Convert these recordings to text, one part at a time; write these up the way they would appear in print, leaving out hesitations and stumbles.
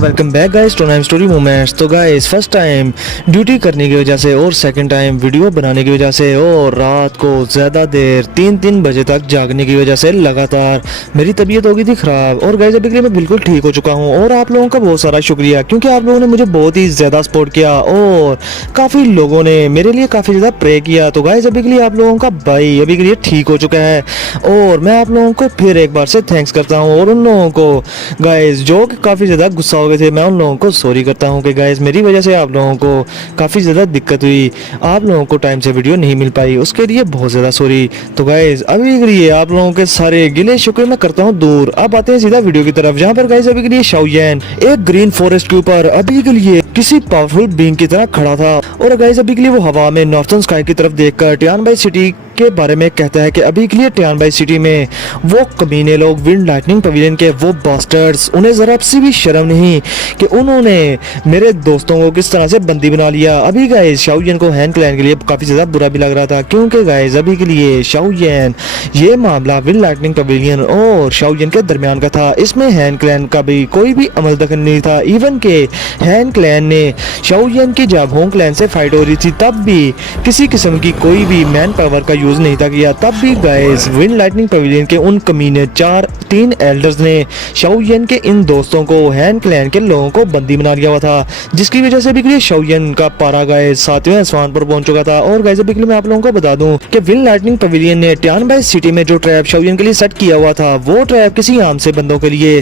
So welcome back guys to Naim story moments. तो guys first time duty करने की वजह से और सेकंड टाइम वीडियो बनाने की वजह से और रात को ज़्यादा देर 3-3 बजे तक जागने की वजह से लगातार मेरी तबीयत हो गई थी ख़राब। और गाइस अभी के लिए मैं बिल्कुल ठीक हो चुका हूँ और आप लोगों का बहुत सारा शुक्रिया, क्योंकि आप लोगों ने मुझे बहुत ही ज़्यादा सपोर्ट किया और काफ़ी लोगों ने मेरे लिए काफ़ी ज़्यादा प्रे किया। तो गाइस अभी के लिए आप लोगों का भाई अभी के लिए ठीक हो चुका है और मैं आप लोगों को फिर एक बार से थैंक्स करता हूँ। और उन लोगों को गाइस जो कि काफ़ी ज़्यादा गुस्सा हो गए थे, मैं उन लोगों को सॉरी करता हूँ कि गाइस मेरी वजह से आप लोगों को काफ़ी ज़्यादा दिक्कत हुई, आप लोगों को टाइम से वीडियो नहीं मिल पाई, उसके लिए बहुत ज़्यादा सॉरी। तो गाइस अभी के लिए आप लोगों के सारे गिले शिकवे मैं करता हूँ दूर। अब आते हैं सीधा वीडियो की तरफ, जहाँ पर गाइस अभी के लिए शाओयन एक ग्रीन फॉरेस्ट के ऊपर अभी के लिए किसी पावरफुल बीइंग की तरह खड़ा था। और गाइस अभी के लिए वो हवा में नॉर्थर्न स्काई की तरफ देखकर टियानबाई सिटी के बारे में कहता है कि अभी के लिए टियानबाई सिटी में वो कमीने लोग विंड लाइटनिंग पवेलियन के वो बास्टर्ड्स, उन्हें जरा सी भी शर्म नहीं कि उन्होंने मेरे दोस्तों को किस तरह से बंदी बना लिया। अभी गाइस शाओयन को हैन क्लैन के लिए काफ़ी ज़्यादा बुरा भी लग रहा था, क्योंकि गाइस अभी के लिए शाओयन ये मामला विंड लाइटनिंग पवेलियन और शाओयन के दरमियान का था, इसमें हैन क्लैन का भी कोई भी अमल दखल नहीं था। इवन के हैन क्लैन ने शाओयन की जब होंग क्लैन से फाइट हो रही थी तब भी किसी किस्म की कोई भी मैन पावर का यूज नहीं था किया, तब भी गाइस विंड लाइटनिंग पवेलियन के उन कमीने 3 एल्डर्स ने शाओयन के इन दोस्तों को हैन क्लैन के लोगों को बंदी बना लिया हुआ था, जिसकी वजह से भी शाओयन का पारा गाइस 7वें आसमान पर पहुंच चुका था। और गाइस अभी मैं आप लोगों को बता दूं कि विंड लाइटनिंग पवेलियन ने टियानबाई सिटी में जो ट्रैप शाओयन के लिए सेट किया हुआ था, वो ट्रैप किसी आम से बंदों के लिए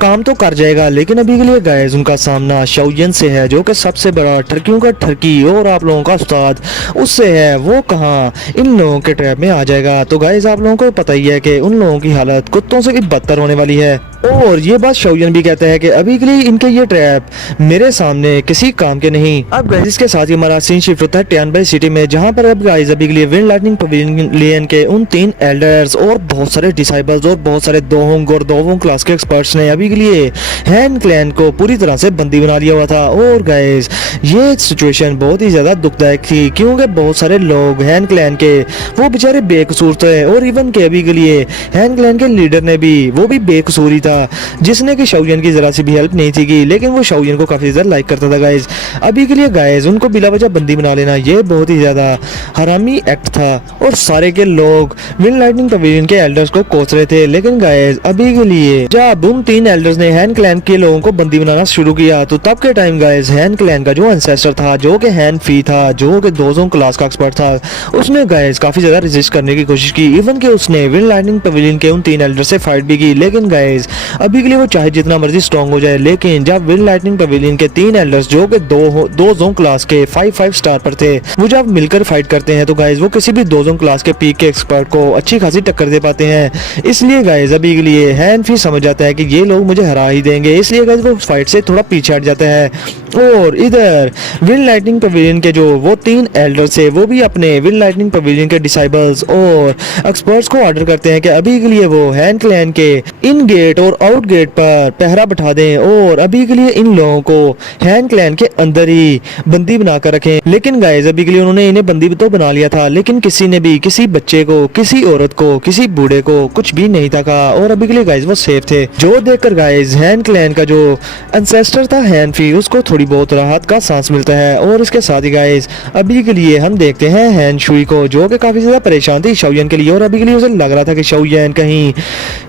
काम तो कर जाएगा, लेकिन अभी के लिए गाइस उनका सामना शाओयन से है, जो कि सबसे बड़ा ठरकियों का ठरकी और आप लोगों का उस्ताद उससे है। वो कहाँ इन लोगों के ट्रैप में आ जाएगा। तो गाइस आप लोगों को पता ही है कि उन लोगों की हालत कुत्तों से भी बदतर होने वाली है। और ये बात शाओयन भी कहता है कि अभी के लिए इनके ये ट्रैप मेरे सामने किसी काम के नहीं। अब गाइस इसके साथ ही हमारा सीन शिफ्ट होता है टियानबाई सिटी में, जहां पर अब गाइस अभी के लिए विंड लाइटनिंग पवेलियन के उन 3 एल्डर्स और बहुत सारे डिसाइबल्स और बहुत सारे दोहोंग और दोवोंग क्लास के एक्सपर्ट्स ने अभी के लिए हैन क्लैन को पूरी तरह से बंदी बना लिया हुआ था। और गाइस ये सिचुएशन बहुत ही ज्यादा दुखदायक थी, क्योंकि बहुत सारे लोग हैन क्लैन के वो बेचारे बेकसूर थे और इवन के अभी के लिए हैन क्लैन के लीडर ने भी वो भी बेकसूर ही था, जिसने कि शाओयन की जरा सी भी हेल्प नहीं थी की, लेकिन वो शाओयन को काफी ज्यादा लाइक करता था। गाइस अभी के लिए गाइस उनको बिला वजह बंदी बना लेना ये बहुत ही ज्यादा हरामी एक्ट था और सारे के लोग विंड लाइटनिंग पवेलियन के एल्डर्स को कोस रहे थे। लेकिन गाइस अभी के लिए जब उन 3 एल्डर्स ने हैन क्लैन के लोगों को बंदी बनाना शुरू किया, तो तब के टाइम गाइस हैन क्लैन का जो एंसेस्टर था, जो कि हैन फी था, जो कि दोजोंग क्लास का एक्सपर्ट था, उसने गाइस काफी ज्यादा रेजिस्ट करने की कोशिश की। इवन के उसने विंड लाइटनिंग पवेलियन के उन 3 एल्डर्स से फाइट भी की। लेकिन गाइस अभी के लिए वो चाहे जितना मर्जी स्ट्रॉन्ग हो जाए, लेकिन जब विंड लाइटनिंग पवेलियन के 3 एल्डर्स जो कि दो जोंग क्लास के 5 स्टार पर थे, वो जब मिलकर फाइट करते हैं तो गाइस वो किसी भी 2 जोंग क्लास के पीक के एक्सपर्ट को अच्छी खासी टक्कर दे पाते हैं। इसलिए गाइस अभी के लिए हैन फी समझ जाता है कि ये लोग मुझे हरा ही देंगे, इसलिए गाइस वो फाइट से थोड़ा पीछे हट जाता है। और इधर विंड लाइटनिंग पवेलियन के जो वो 3 एल्डर्स थे, वो भी अपने विंड लाइटनिंग पवेलियन के डिसाइबल्स और एक्सपर्ट्स को ऑर्डर करते हैं कि अभी के लिए वो हैन क्लैन के इन गेट और आउट गेट पर पहरा बैठा दें और अभी के लिए इन लोगों को हैन क्लैन के अंदर ही बंदी बनाकर रखें। लेकिन गाइस अभी के लिए उन्होंने इन्हें बंदी तो बना लिया था, लेकिन किसी ने भी किसी बच्चे को, किसी औरत को, किसी बूढ़े को कुछ भी नहीं था कहा और अभी के लिए गाइस वो सेफ थे। जो देखकर गाइस हैन क्लैन का जो एंसेस्टर था हैन फी, उसको थोड़ी बहुत राहत का सांस मिलता है। और इसके साथ ही गाइस अभी के लिए हम देखते हैं हैन शुई को, जो कि काफी ज्यादा परेशान थी शाओयन के लिए और अभी के लिए उसे लग रहा था कि शाओयन कहीं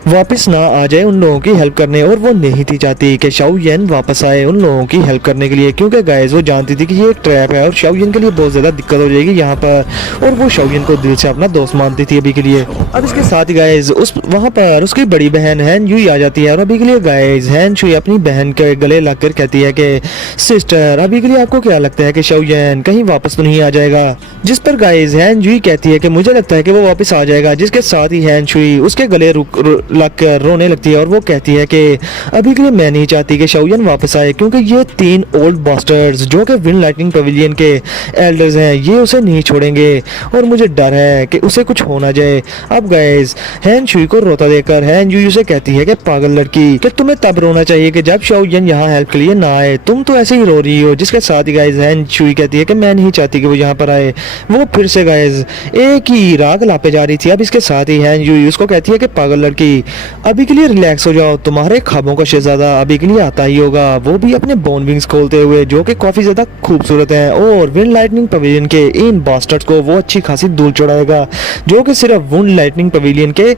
वापस ना आ जाए उन लोगों की हेल्प करने, और वो नहीं थी चाहती कि शाओयन वापस आए उन लोगों की हेल्प करने के लिए, क्योंकि गाइस वो जानती थी कि ये एक ट्रैप है और शाओयन के लिए बहुत ज्यादा दिक्कत हो जाएगी यहाँ पर, और वो शाओयन को दिल से अपना दोस्त मानती थी अभी के लिए। अब इसके साथ ही गाइस वहाँ पर उसकी बड़ी बहन हैन युई आ जाती है और अभी के लिए गाइस हैन शुई अपनी बहन के गले लगकर कहती है कि सिस्टर अभी के लिए आपको क्या लगता है कि शाओयन कहीं वापस तो नहीं आ जाएगा। जिस पर गाइस हैन युई कहती है कि मुझे लगता है कि वो वापस आ जाएगा। जिसके साथ ही हैन शुई उसके गले लगकर रोने लगती है और वो कहती है कि अभी के लिए मैं नहीं चाहती कि शाओयन वापस आए, क्योंकि ये 3 ओल्ड बास्टर्ड्स जो कि विंड लाइटनिंग पवेलियन के एल्डर्स हैं, ये उसे नहीं छोड़ेंगे और मुझे डर है कि उसे कुछ हो ना जाए। अब गाइस हैन शुई को रोता देखकर हैन युई उसे कहती है कि पागल लड़की, कि तुम्हें तब रोना चाहिए कि जब शाओयन यहाँ हेल्प के लिए ना आए, तुम तो ऐसे ही रो रही हो। जिसके साथ ही गाइस हैन शुई कहती है कि मैं नहीं चाहती कि वो यहाँ पर आए। वो फिर से गाइस एक ही राग लापे जा रही थी। अब इसके साथ ही हैन युई उसको कहती है कि पागल लड़की अभी के लिए रिलैक्स रिलैक्स हो जाओ, तुम्हारे ख्वाबों का शहजादा अभी के लिए आता ही होगा, वो भी अपने बोन विंग्स खोलते हुए, जो कि काफी ज्यादा खूबसूरत है। और विंड लाइटनिंग पवेलियन के इन बास्टर्ड्स को वो अच्छी खासी धूल चढ़ाएगा, जो कि सिर्फ विंड लाइटनिंग पवेलियन के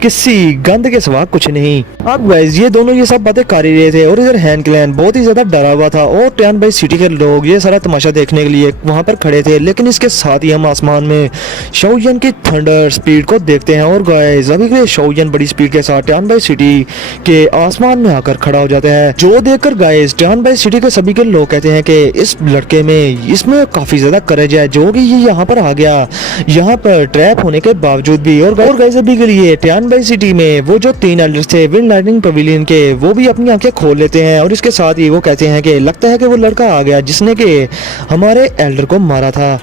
किसी गंद के सिवा कुछ नहीं। अब गाइस ये दोनों ये सब बातें कर ही रहे थे और इधर हैन क्लैन बहुत ही ज्यादा डरा हुआ था और टैन बाई सिटी के लोग ये सारा तमाशा देखने के लिए वहां पर खड़े थे। लेकिन इसके साथ ही हम आसमान में शाओयन की थंडर स्पीड को देखते हैं और गाइस अभी के शाओयन बड़ी स्पीड के साथ टैन बाई सिटी के आसमान में आकर खड़ा हो जाता है, जो देखकर गाइस टैन बाई सिटी के सभी के लोग कहते हैं कि इस लड़के में इसमें काफी ज्यादा करेज है, जो कि ये यहाँ पर आ गया, यहाँ पर ट्रैप होने के बावजूद भी। और गाइस अभी के लिए टैन बाई सिटी में वो जो 3 एल्डर्स थे विंड लाइटनिंग पवेलियन के, वो भी अपनी आंखें खोल लेते हैं और इसके साथ ही वो कहते हैं कि लगता है कि वो लड़का आ गया जिसने कि हमारे एल्डर को मारा था।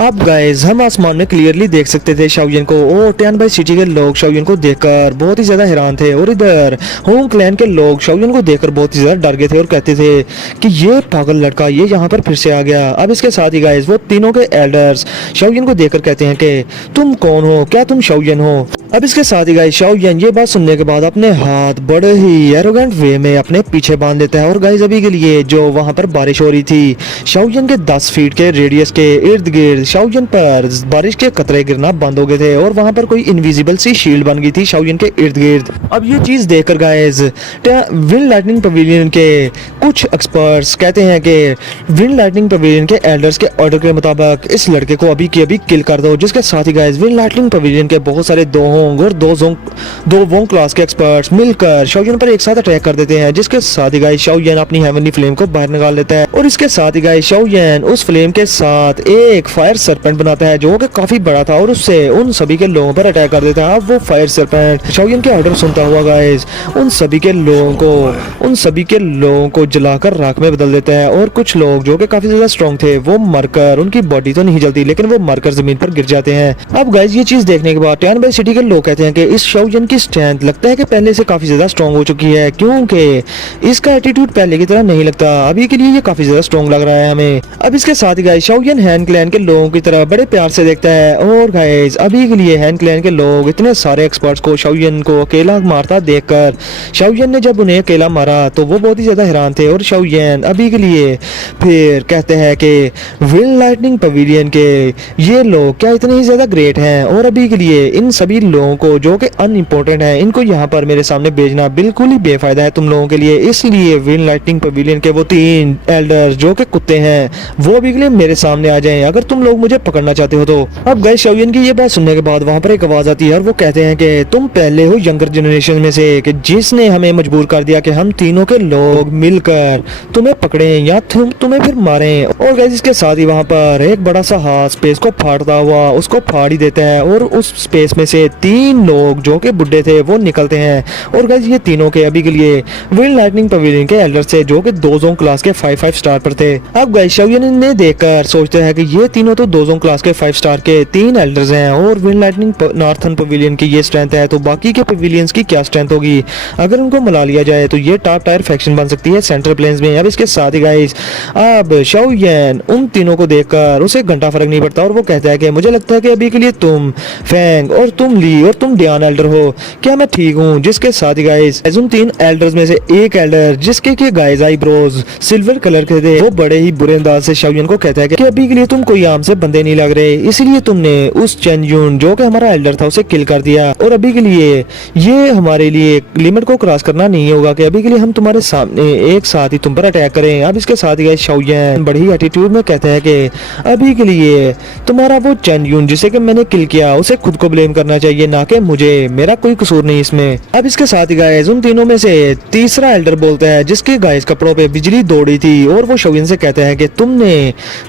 अब गाइस हम आसमान में क्लियरली देख सकते थे शाओयन को और टैन बाई सिटी के लोग शाओयन को देखकर बहुत ही ज्यादा हैरान थे और इधर होंग क्लैन के लोग शाओयन को देखकर बहुत ही ज्यादा डर गए थे और कहते थे कि ये पागल लड़का ये यहाँ पर फिर से आ गया। अब इसके साथ ही गाइस वो तीनों के एल्डर्स शाओयन को देखकर कहते हैं कि तुम कौन हो, क्या तुम शाओयन हो? अब इसके साथ ही गाइस शाओयन ये बात सुनने के बाद अपने हाथ बड़े ही एरोगेंट वे में अपने पीछे बांध देता है और गाइस अभी के लिए जो वहां पर बारिश हो रही थी शाओयन के 10 फीट के रेडियस के इर्द गिर्द शाओयन पर बारिश के कतरे गिरना बंद हो गए थे और वहां पर कोई इनविजिबल सी शील्ड बन गई थी शाओयन के इर्द गिर्द। अब ये चीज देखकर गाइस विंड लाइटनिंग पवेलियन के कुछ एक्सपर्ट्स कहते हैं कि विंड लाइटनिंग पवेलियन के एल्डर्स के ऑर्डर के मुताबिक इस लड़के को अभी की अभी किल कर दो। जिसके साथ ही गाइस विंड लाइटनिंग पवेलियन के बहुत सारे दोहोंग और दो वोंग क्लास के एक्सपर्ट्स मिलकर शाओयन पर एक साथ अटैक कर देते हैं। जिसके साथ ही गाइस शाओयन अपनी हेवनली फ्लेम को बाहर निकाल लेता है और इसके साथ ही गाइस शाओयन उस फ्लेम के साथ एक फायर सर्पेंट बनाता है जो कि काफी बड़ा था और उससे उन सभी के लोगों पर अटैक कर देता है। अब वो फायर सर्पेंट शाओयन के ऑर्डर सुनता हुआ गाइस उन सभी के लोगों को जलाकर राख में बदल देता है और कुछ लोग जो कि काफी ज्यादा स्ट्रॉन्ग थे वो मरकर, उनकी बॉडी तो नहीं जलती लेकिन वो मरकर जमीन पर गिर जाते हैं। अब गाइस ये चीज देखने के बाद टैन बाई सिटी के लोग कहते हैं कि इस शाओयन की स्ट्रेंथ लगता है कि पहले से काफी ज्यादा स्ट्रॉन्ग हो चुकी है, क्योंकि इसका एटीट्यूड पहले की तरह नहीं लगता, अभी के लिए ये काफी ज्यादा स्ट्रॉन्ग लग रहा है हमें। अब इसके साथ ही गाइस शाओयन हैन क्लैन के लोगों की तरह बड़े प्यार से देखता है और गाइस अभी के लिए हैन क्लैन के लोग इतने सारे एक्सपर्ट्स को शाओयन को अकेला मारता देखकर शाओयन ने जब उन्हें अकेला मारा तो वो बहुत ही ज्यादा हैरान थे और शाओयन अभी के लिए फिर कहते हैं कि विंड लाइटनिंग पवेलियन के ये लोग क्या इतने ही ज्यादा ग्रेट हैं और अभी के लिए इन सभी लोगों को जो कि अनइम्पोर्टेंट है इनको यहाँ पर मेरे सामने भेजना बिल्कुल ही बेफायदा है तुम लोगों के लिए। इसलिए विंड लाइटनिंग पवेलियन के वो 3 एल्डर्स जो कि कुत्ते हैं वो अभी के लिए मेरे सामने आ जाएं अगर तुम लोग मुझे पकड़ना चाहते हो तो। अब गाइस शाओयन की ये बात सुनने के बाद वहां पर एक आवाज आती है और वो कहते हैं कि तुम पहले हो यंगर जनरेशन में से कि जिसने हमें मजबूर कर दिया कि हम तीनों के लोग मिलकर तुम्हें पकड़े या तुम्हें फिर मारें। और गाइस इसके साथ ही वहां पर एक बड़ा सा हाथ स्पेस को फाड़ता हुआ उसको फाड़ ही देता है और उस स्पेस में से 3 लोग जो कि बुड्ढे थे वो निकलते हैं और गाइस ये तीनों के अभी के लिए विंड लाइटनिंग पवेलियन के एल्डर से जो कि 2 जोन क्लास के 5 स्टार पर थे। अब गाइस शाओयन ने देखकर सोचते हैं कि ये तीनों तो 2 जोन क्लास के 5 स्टार के 3 एल्डर्स हैं और विंड लाइटनिंग नॉर्थर्न पवेलियन की ये स्ट्रेंथ है तो बाकी के पवेलियंस की क्या स्ट्रेंथ होगी। अगर उनको मिला लिया जाए तो ये टॉप टायर फैक्शन बन सकती है सेंट्रल प्लेन्स में। अब इसके साथ ही गाइस अब शाओयन उन तीनों को देखकर उसे घंटा फर्क नहीं पड़ता और वो कहता है कि मुझे लगता है कि अभी के लिए तुम फैंग और तुम ली और तुम डियान एल्डर हो, क्या मैं ठीक हूँ? जिसके साथ ही गाइस उन 3 एल्डर्स में से एक एल्डर जिसके के गाइस आईब्रोज सिल्वर कलर के थे वो बड़े ही बुरे अंदाज से शाओयन को कहता है कि अभी के लिए तुम कोई आम से बंदे नहीं लग रहे, इसलिए तुमने उस चेन यून जो कि हमारा एल्डर था उसे किल कर दिया और अभी के लिए ये हमारे लिए लिमिट को क्रॉस करना नहीं होगा कि अभी के लिए हम तुम्हारे सामने एक साथ ही तुम पर अटैक करें। अब इसके साथ ही गाइस शाओयन बड़ी एटीट्यूड में कहता है कि अभी के लिए तुम्हारा वो चेन यून जिसे कि मैंने किल किया उसे खुद को ब्लेम करना चाहिए ना कि मुझे, मेरा कोई कसूर नहीं इसमें। अब इसके साथ ही गाइस उन तीनों में से तीसरा एल्डर बोलता है जिसके गाइस कपड़ों पे बिजली दौड़ी थी और वो शाओयन से कहता है कि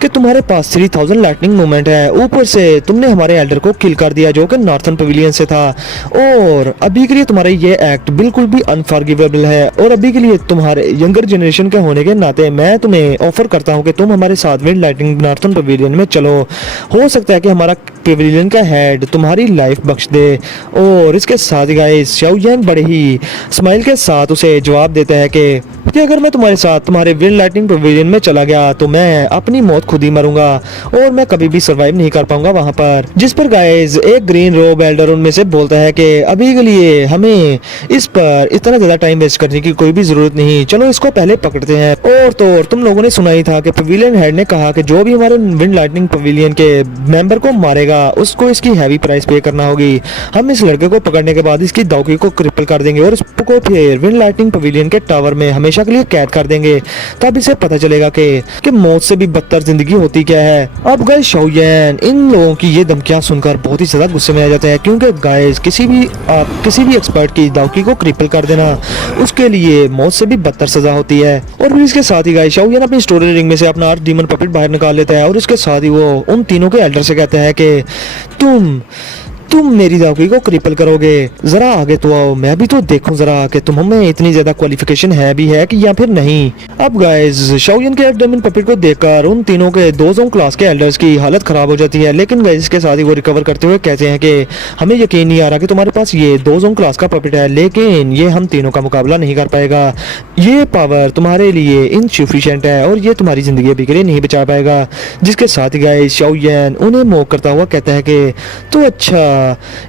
तुम्हारे पास 3000 लाइटनिंग मूवमेंट है, ऊपर से तुमने हमारे एल्डर को किल कर दिया जो कि नॉर्थर्न पवेलियन से था और अभी के लिए तुम्हारा ये एक्ट बिल्कुल भी अनफॉरगिवेबल है और अभी के लिए तुम्हारे यंगर जनरेशन के होने के नाते मैं तुम्हें ऑफर करता हूँ कि तुम हमारे साथ विंड लाइटनिंग नॉर्थर्न पवेलियन में चलो, हो सकता है कि हमारा पवेलियन का हेड तुम्हारी लाइफ बख्श दे। और इसके साथ ही गाइस शाओयान बड़े ही स्माइल के साथ उसे जवाब देता है कि अगर मैं तुम्हारे साथ तुम्हारे विंड लाइटनिंग पवेलियन में चला गया तो मैं अपनी मौत खुद ही मरूंगा और मैं कभी भी सरवाइव नहीं कर पाऊंगा वहां पर। जिस पर गाइस एक ग्रीन रोब एल्डर उनमें से बोलता है कि अभी के लिए हमें इस पर इतना ज्यादा टाइम वेस्ट करने की कोई भी जरूरत नहीं, चलो इसको पहले पकड़ते हैं। और तो और तुम लोगों ने सुना ही था कि पवेलियन हेड ने कहा कि जो भी हमारे विंड लाइटनिंग पवेलियन के मेंबर को मारेगा उसको इसकी हैवी प्राइस पे करना होगी। हम इस लड़के को पकड़ने के बाद इसकी दावकी को क्रिपल कर देंगे और उसको फिर विंड लाइटनिंग पवेलियन के टावर में हमेशा के लिए कैद कर देंगे। तब इसे पता चलेगा कि मौत से भी बदतर जिंदगी होती क्या है। अब गाइस शाओयान इन लोगों की ये धमकियां सुनकर बहुत ही ज्यादा गुस्से में आ जाते हैं, क्योंकि गाइस किसी भी एक्सपर्ट की दावकी को क्रिपल कर देना उसके लिए मौत से भी बदतर सजा होती है। और फिर इसके साथ ही गाइस शाओयान अपनी स्टोरी रिंग में से अपना आर्च डीमन पपेट बाहर निकाल लेता है और इसके साथ ही वो उन तीनों के एल्डर से कहता है कि तुम मेरी दावकी को क्रिपल करोगे, जरा आगे तो आओ, मैं भी तो देखूं जरा कि तुम में इतनी ज्यादा क्वालिफिकेशन है भी है कि या फिर नहीं। अब गाइस शाओयान के डायमंड पपेट को देखकर उन तीनों के दोजों क्लास के एल्डर्स की हालत खराब हो जाती है, लेकिन गाइस के साथ ही वो रिकवर करते हुए कहते हैं कि हमें यकीन नहीं आ रहा कि तुम्हारे पास ये दोजों क्लास का पपेट है, लेकिन ये हम तीनों का मुकाबला नहीं कर पाएगा। ये पावर तुम्हारे लिए इनसफिशिएंट है और ये तुम्हारी जिंदगी अभी के लिए नहीं बचा पाएगा। जिसके साथ ही गाइस शाओयान उन्हें मोक करता हुआ कहता है कि तो अच्छा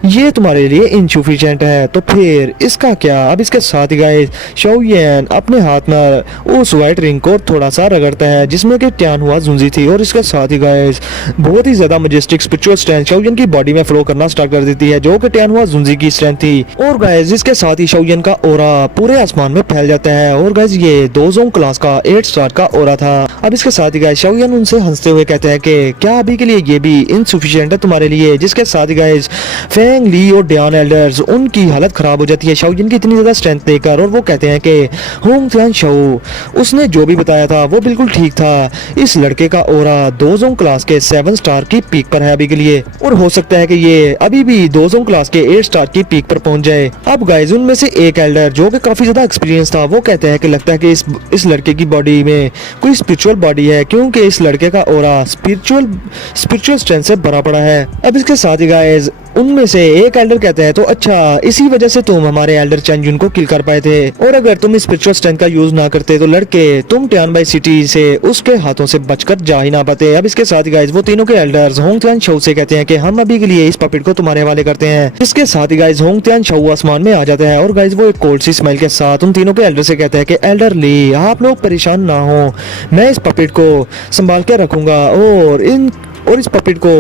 ये तुम्हारे लिए इनसफिशिएंट है, तो फिर इसका क्या। अब इसके साथ ही गाइस शाओयान अपने हाथ में उस व्हाइट रिंग को थोड़ा सा रगड़ता है जिसमें कि ट्यान हुआ जुंजी थी और इसके साथ ही गाइस बहुत ही ज्यादा मैजेस्टिक स्पिरिचुअल स्ट्रेंथ शाओयान की बॉडी में फ्लो करना स्टार्ट कर देती है, जो कि ट्यान हुआ जुंजी की स्ट्रेंथ थी। और गाइस इसके साथ ही शाओयान का ऑरा पूरे आसमान में फैल जाता है और गाइस ये दोजों क्लास का 8 स्टार का ऑरा था। अब इसके साथ ही गाइस शाओयान उनसे हंसते हुए कहते हैं कि क्या अभी के लिए ये भी इनसफिशिएंट है तुम्हारे लिए। जिसके साथ ही गाइस फेंग ली और डियान एल्डर्स उनकी हालत खराब हो जाती है शाओयान की इतनी ज्यादा स्ट्रेंथ देखकर और वो कहते हैं कि होंग त्यान शाओ उसने जो भी बताया था वो बिल्कुल ठीक था। इस लड़के का ऑरा दोजों क्लास के 7 स्टार की पीक पर है अभी के लिए और हो सकता है कि ये अभी भी दोजों क्लास के 8 स्टार की पीक पर पहुंच जाए। अब गाइस उनमें से एक एल्डर जो कि काफी ज्यादा एक्सपीरियंस था वो कहता है कि लगता है कि इस लड़के की बॉडी में कोई स्पिरिचुअल बॉडी है, क्योंकि इस लड़के का ऑरा स्पिरिचुअल स्ट्रेंथ से भरा पड़ा है। अब इसके साथ ही गाइस उनमें से एक एल्डर कहते हैं तो अच्छा इसी वजह से तुम हमारे एल्डर चैनजुन को किल कर पाए थे, और अगर तुम स्पिरिचुअल स्ट्रेंथ का यूज ना करते तो लड़के तुम टियानबाई सिटी से उसके हाथों से बचकर जा ही ना पाते। अब इसके साथ ही गाइस वो तीनों के एल्डर्स होंग त्यान शाओ से कहते हैं कि हम अभी के लिए इस पपेट को तुम्हारे हवाले करते हैं। इसके साथ ही गाइस होंग त्यान शाओ आसमान में आ जाता है और गाइस वो एक कोल्ड सी स्माइल के साथ उन तीनों के एल्डर से कहता है कि एल्डर ली आप लोग परेशान ना हो, मैं इस पपेट को संभाल के रखूंगा और इस पपेट को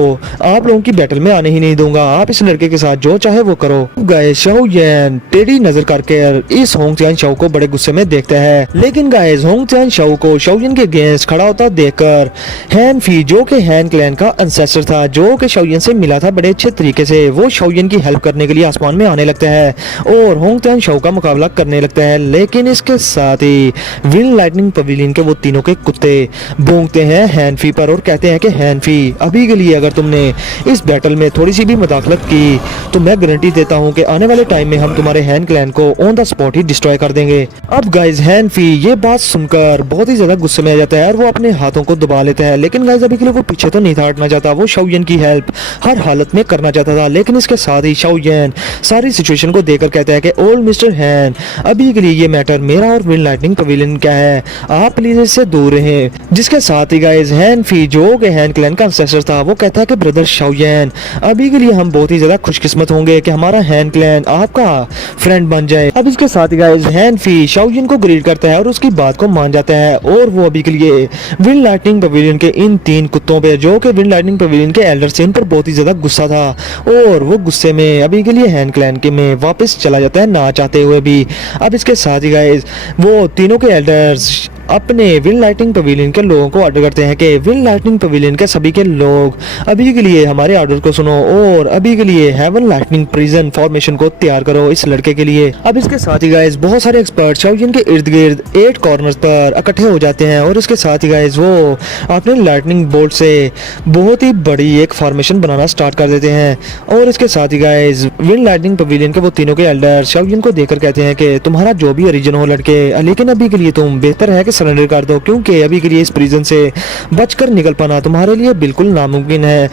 आप लोगों की बैटल में आने ही नहीं दूंगा। आप इस लड़के के साथ जो चाहे वो करो। गाइस शाओयान टेढ़ी नजर करके इस होंग त्यान शाओ को बड़े गुस्से में देखता है, लेकिन गाइस होंग त्यान शाओ को शाओयान के अगेंस्ट खड़ा होता देखकर हैन फी जो कि हैन क्लैन का एंसेस्टर था, जो कि शाओयान से मिला था बड़े अच्छे तरीके से, वो शाओयान की हेल्प करने के लिए आसमान में आने लगता है और होंग त्यान शाओ का मुकाबला करने लगता है। लेकिन इसके साथ ही विंड लाइटनिंग पवेलियन के वो तीनों के कुत्ते भौंकते हैं हैन फी पर और कहते हैं कि हैन फी अभी के लिए अगर तुमने इस बैटल में थोड़ी सी भी मुदाखलत की तो मैं गारंटी देता हूं कि आने वाले टाइम में हम तुम्हारे हैन क्लैन को on the spot he destroy कर देंगे। अब गाइस हैन फी ये बात सुनकर बहुत ही ज्यादा गुस्से में आ जाता है और वो अपने हाथों को दबा लेता है, लेकिन गाइस अभी के लिए वो पीछे तो नहीं था हटना चाहता, वो शाओयान की हेल्प हर हालत में करना चाहता था। लेकिन इसके साथ ही शाओयान सारी सिचुएशन को देखकर कहता है कि ओल्ड मिस्टर हैन अभी के लिए ये मैटर मेरा और विंड लाइटनिंग पवेलियन क्या है, आप प्लीज इससे दूर रहें। जिसके साथ ही गाइस हैन फी जो कि हैन क्लैन का एंसेस्टर था वो कहता है कि ब्रदर शाओयान अभी के लिए हम बहुत ही ज्यादा खुशकिस्मत होंगे कि हमारा हैन क्लैन आपका फ्रेंड बन जाए। अब इसके साथ ही गाइस हैन फी शाओयान को ग्रीट करता है और उसकी बात को मान जाता है और वो अभी के लिए विंड लाइटनिंग पवेलियन के इन 3 कुत्तों पे जो कि विंड लाइटनिंग पवेलियन के एल्डर से इन पर बहुत ही ज्यादा गुस्सा था और वो गुस्से में अभी के लिए हैन क्लैन के में वापस चला जाता है ना चाहते हुए भी। अब इसके साथ ही गाइस वो तीनों के एल्डर्स अपने विंड लाइटनिंग पवेलियन के लोगों को ऑर्डर करते हैं कि विंड लाइटनिंग पवेलियन के सभी के लोग अभी के लिए हमारे ऑर्डर को सुनो और अभी के लिए हेवन लाइटनिंग प्रिजन फॉर्मेशन को तैयार करो इस लड़के के लिए। अब इसके साथ ही गाइस बहुत सारे एक्सपर्ट शाओयान के इर्द गिर्द 8 कॉर्नर्स पर इकट्ठे हो जाते हैं और इसके साथ ही गाइस वो अपने लाइटनिंग बोल्ट से बहुत ही बड़ी एक फॉर्मेशन बनाना स्टार्ट कर देते हैं। और इसके साथ ही गाइस विंड लाइटनिंग पवेलियन के वो तीनों के एल्डर शाओयान को देखकर कहते हैं कि तुम्हारा जो भी ओरिजिन हो लड़के, लेकिन अभी के लिए तुम बेहतर है कि सरेंडर कर दो, क्योंकि अभी के लिए इस प्रिजन से बचकर निकल पाना तुम्हारे लिए बिल्कुल नामुमकिन है।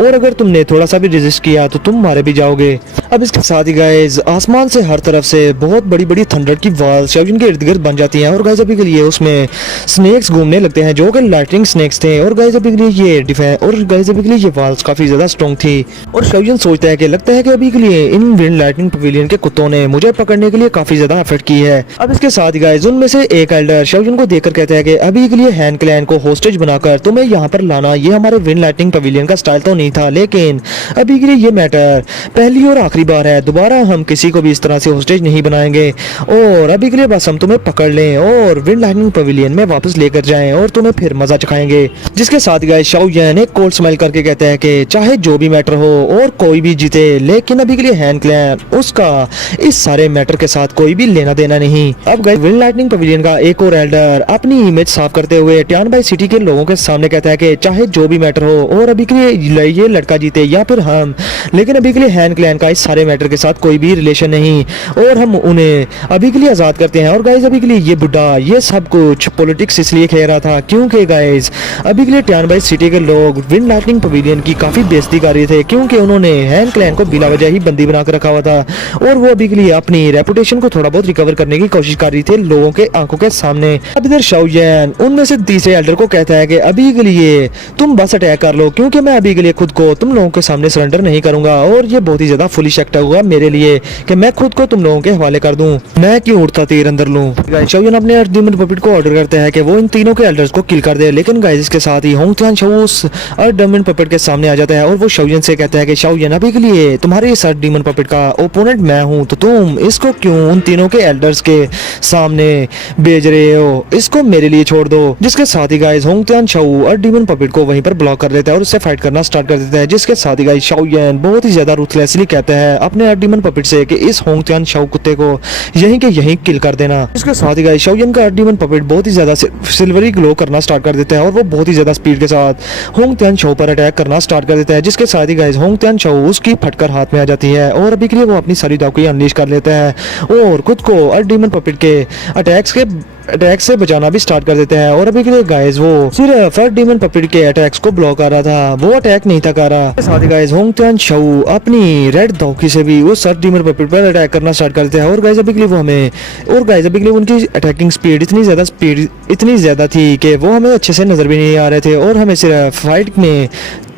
और अगर तुमने थोड़ा सा भी रेजिस्ट किया तो तुम मारे भी जाओगे। अब इसके साथ ही गाइस आसमान से हर तरफ से बहुत बड़ी बड़ी थंडर की वॉल शाओजिन के इर्द गिर्द बन जाती हैं और गाइस अभी के लिए उसमें स्नेक्स घूमने लगते हैं जो कि लाइटनिंग स्नेक्स थे। और गाइस अभी के लिए ये डिफेंस और गाइस अभी के लिए ये वॉल्स काफी ज्यादा स्ट्रॉन्ग थी और शाओजिन सोचता है कि लगता है कि अभी के लिए इन विंड लाइटनिंग पवेलियन के कुत्तों ने मुझे पकड़ने के लिए काफी ज्यादा एफर्ट की है। अब इसके साथ ही गाइस उनमें से एक एल्डर शाओजिन को देखकर कहता है कि अभी के लिए हैन क्लैन को होस्टेज बनाकर तुम्हें यहाँ पर लाना ये हमारे विंड लाइटनिंग पवेलियन का स्टाइल तो नहीं था, लेकिन अभी के लिए ये मैटर पहली और आखिरी बार है, दोबारा हम किसी को भी इस तरह से होस्टेज नहीं बनाएंगे और अभी के लिए बस हम तुम्हें पकड़ लें और विंड लाइटनिंग पवेलियन में वापस लेकर जाएं और तुम्हें फिर मजा चखाएंगे। जिसके साथ गाइस शाओजिन एक कोल्ड स्माइल करके कहता है कि चाहे जो भी मैटर हो और कोई भी जीते, लेकिन अभी के लिए हैन क्लैन उसका इस सारे मैटर के साथ कोई भी लेना देना नहीं। अब गाइस विंड लाइटनिंग पवेलियन का एक और एल्डर अपनी इमेज साफ करते हुए टियानबाई सिटी के लोगों के सामने कहता है कि चाहे जो भी मैटर हो और अभी के लिए ये लड़का जीते या फिर हम, लेकिन अभी के लिए हैन क्लैन का इस सारे मैटर के साथ कोई भी रिलेशन नहीं और हम उन्हें अभी के लिए आजाद करते हैं। और गाइस अभी के लिए ये बुड्ढा ये सब कुछ पॉलिटिक्स इसलिए खेल रहा था क्योंकि गाइस अभी के लिए टियानबाई सिटी के लोग विंड लाइटनिंग पवेलियन की काफी बेइज्जती कर रहे थे क्योंकि उन्होंने हैन क्लैन को बिला वजह ही बंदी बना कर रखा हुआ था और वो अभी के लिए अपनी रेपुटेशन को थोड़ा बहुत रिकवर करने की कोशिश कर रही थी लोगों के आंखों के सामने। अब इधर शाओजिन उनमें से तीसरे एल्डर को कहता है कि अभी के लिए तुम बस अटैक कर लो क्योंकि मैं अभी के लिए खुद को तुम लोगों के सामने सरेंडर नहीं करूंगा और ये बहुत ही ज्यादा फुलिश एक्ट होगा मेरे लिए कि मैं खुद को तुम लोगों के हवाले कर दूं, मैं क्यों उड़ता तीर अंदर लूं। गाइस शाओजिन अपने अर्थ डीमन पपेट को ऑर्डर करता है कि वो इन तीनों के एल्डर्स को किल कर दे, लेकिन गाइस इसके साथ ही होंग तियान शाओ उस अर्थ डीमन पपेट के सामने आ जाता है और वो शाओजिन से कहता है कि शाओजिन अभी के लिए तुम्हारे इस अर्थ डीमन पपेट का ओपोनेंट मैं हूं तो तुम इसको क्यों उन तीनों के एल्डर्स के सामने भेज रहे हो, इसको मेरे लिए छोड़ दो। जिसके साथ ही गाइस होंग तियान शाओ अर्थ डीमन पपेट को वहीं पर ब्लॉक कर देता है और उससे फाइट करना स्टार्ट कर देता है। जिसके साथ ही गाइस शाओजिन बहुत ही ज्यादा रूथलेसली कहता है अपने अर्थ डीमन पपेट से कि इस होंग तियान शाओ कुत्ते को यहीं के यहीं किल कर देना। इसके साथ ही गाइस शाओजिन का अर्थ डीमन पपेट बहुत ही ज्यादा सिल्वरी ग्लो करना स्टार्ट कर देता है और वो बहुत ही ज्यादा स्पीड के साथ होंग तियान शाओ पर अटैक करना स्टार्ट कर देता है। जिसके साथ ही गाइस होंग तियान शाओ उसकी फटकर हाथ में आ जाती है और अभी के लिए वो अपनी सारी दावकी अनलीश कर लेता है और खुद को अर्थ डीमन पपेट के अटैक से बचाना भी स्टार्ट कर देते हैं। और अभी के लिए गाइस वो सिर्फ अर्थ डीमन पपेट के अटैक्स को ब्लॉक कर रहा था, वो अटैक नहीं था कर रहा। साथ ही गाइस होंग तियान शाओ अपनी रेड दावकी से भी उस अर्थ डीमन पपेट पर अटैक करना स्टार्ट करते हैं और गाइस अभी के लिए वो हमें और गाइस अभी के लिए उनकी अटैकिंग स्पीड इतनी ज्यादा थी कि वो हमें अच्छे से नजर भी नहीं आ रहे थे और हमें सिर्फ फाइट में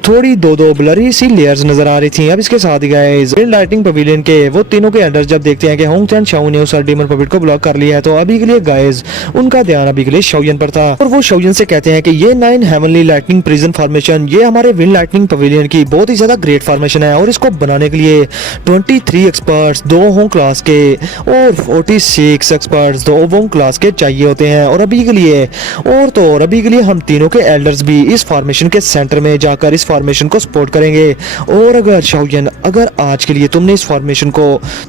थोड़ी दो ब्लरी सी लेयर्स नजर आ रही थी। अब इसके साथ ही गाइस विंड लाइटनिंग पवेलियन के वो तीनों के एल्डर्स जब देखते हैं कि होंग तियान शाओ ने उस अर्थ डीमन पपेट को ब्लॉक कर लिया है तो अभी के लिए गाइस उनका ध्यान अभी के लिए शाओजिन पर था और वो शाओजिन से कहते हैं कि ये 9 हेवनली लाइटनिंग प्रिजन फॉर्मेशन ये हमारे विंड लाइटनिंग पवेलियन की बहुत ही ज्यादा ग्रेट फॉर्मेशन है और इसको बनाने के लिए 23 एक्सपर्ट्स 2 होंग क्लास के और 46 एक्सपर्ट्स 2 वोंग क्लास के चाहिए होते हैं और अभी के लिए और अभी के लिए हम तीनों के एल्डर्स भी इस फॉर्मेशन के सेंटर में जाकर इस फॉर्मेशन को सपोर्ट करेंगे। और अगर शाओजिन अगर आज के लिए तुमने इस फॉर्मेशन को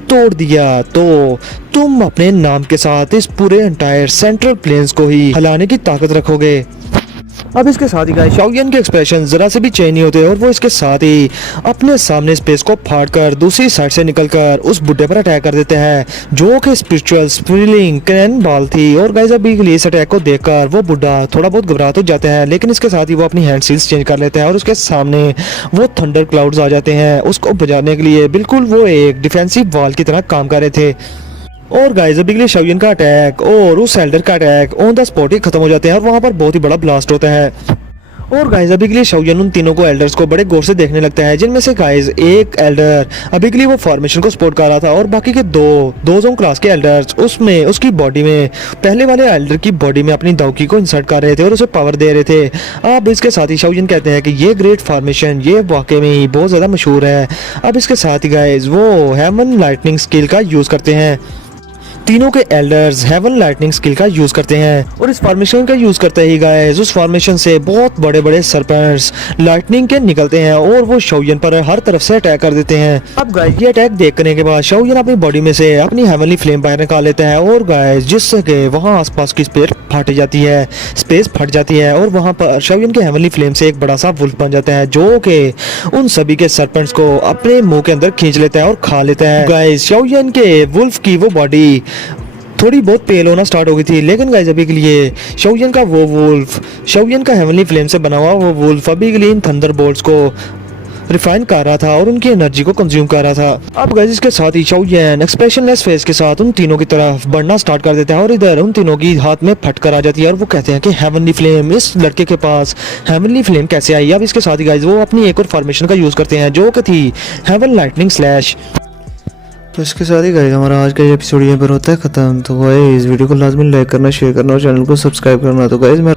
तोड़ दिया तो तुम अपने नाम के साथ इस पूरे एंटायर सेंट्रल प्लेन्स को ही हिलाने की ताकत रखोगे। अब इसके साथ ही गाइस शाओजिन के एक्सप्रेशन जरा से भी चेंज नहीं होते और वो इसके साथ ही अपने सामने स्पेस को फाड़कर दूसरी साइड से निकलकर उस बुड्ढे पर अटैक कर देते हैं जो कि स्पिरिचुअल स्प्रिलिंग कैन बॉल थी। और गाइस अभी के लिए इस अटैक को देखकर वो बुड्ढा थोड़ा बहुत घबरा तो जाता है, लेकिन इसके साथ ही वो अपनी हैंड सील्स चेंज कर लेता है और उसके सामने वो थंडर क्लाउड्स आ जाते हैं उसको बचाने के लिए। बिल्कुल वो एक डिफेंसिव वॉल की तरह काम कर रहे थे और गाइस अभी के लिए शाओजिन का अटैक और उस एल्डर का अटैक ऑन द स्पॉट ही खत्म हो जाते हैं और वहां पर बहुत ही बड़ा ब्लास्ट होता है। और गाइस अभी के लिए शाओजिन उन तीनों को एल्डर्स को बड़े गौर से देखने लगता है जिनमें से गाइस एक एल्डर अभी के लिए वो फॉर्मेशन को सपोर्ट कर रहा था और बाकी के दो जोंग क्लास के एल्डर्स उसमें उसकी बॉडी में पहले वाले एल्डर की बॉडी में अपनी दावकी को इंसर्ट कर रहे थे और उसे पावर दे रहे थे। अब इसके साथ ही शाओजिन कहते हैं कि ये ग्रेट फॉर्मेशन ये वाकई में ही बहुत ज्यादा मशहूर है। अब इसके साथ ही गाइस वो हेवन लाइटनिंग स्किल का यूज करते हैं, तीनों के एल्डर्स हेवन लाइटनिंग स्किल का यूज करते हैं और इस फॉर्मेशन का यूज करते ही गाइस उस फॉर्मेशन से बहुत बड़े बड़े सरपेंट्स लाइटनिंग के निकलते हैं और वो शाओजिन पर हर तरफ से अटैक कर देते हैं। अब गाइस ये अटैक देखने के बाद शाओजिन अपनी बॉडी में से अपनी हेवनली फ्लेम बाहर निकाल लेता है और गाइस जिससे कि वहां आसपास की स्पेस फट जाती है और वहां पर शाओजिन के हेवनली फ्लेम से एक बड़ा सा वुल्फ बन जाता है जो कि उन सभी के सरपेंट्स को अपने मुंह के अंदर खींच लेता है और खा लेता है। गाइस शाओजिन के वुल्फ की वो बॉडी थोड़ी बहुत पेल होना स्टार्ट हो गई थी, लेकिन गाइस अभी के लिए शाओजिन का हेवनली फ्लेम से बना हुआ वो वुल्फ अभी के लिए इन थंडर बोल्ट्स को रिफाइन कर रहा था और उनकी एनर्जी को कंज्यूम कर रहा था। अब गाइस इसके साथ ही चाओ यान एक्सप्रेशनलेस फेस के साथ उन तीनों की तरफ बढ़ना स्टार्ट कर देते हैं और इधर उन तीनों की हाथ में फटकर आ जाती है और वो कहते हैं कि हेवनली फ्लेम, इस लड़के के पास हेवनली फ्लेम कैसे आई। अब इसके साथ ही गाइस वो अपनी एक और फॉर्मेशन का यूज़ करते हैं जो कि थी हेवन लाइटनिंग स्लैश। तो इसके साथ ही गाइस हमारा आज का ये एपिसोड यहीं पर होता है ख़त्म। तो गाइस इस वीडियो को लाजमी लाइक करना, शेयर करना और चैनल को सब्सक्राइब करना। तो गाइस मैं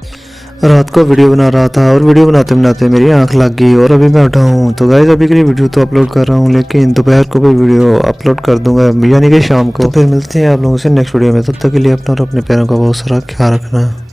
रात को वीडियो बना रहा था और वीडियो बनाते बनाते मेरी आंख लग गई और अभी मैं उठा हूँ। तो गाइस अभी के लिए वीडियो तो अपलोड कर रहा हूँ, लेकिन दोपहर को भी वीडियो अपलोड कर दूंगा, यानी कि शाम को। तो फिर मिलते हैं आप लोगों से नेक्स्ट वीडियो में। तब तक के लिए अपना और अपने पैरों का बहुत सारा ख्याल रखना।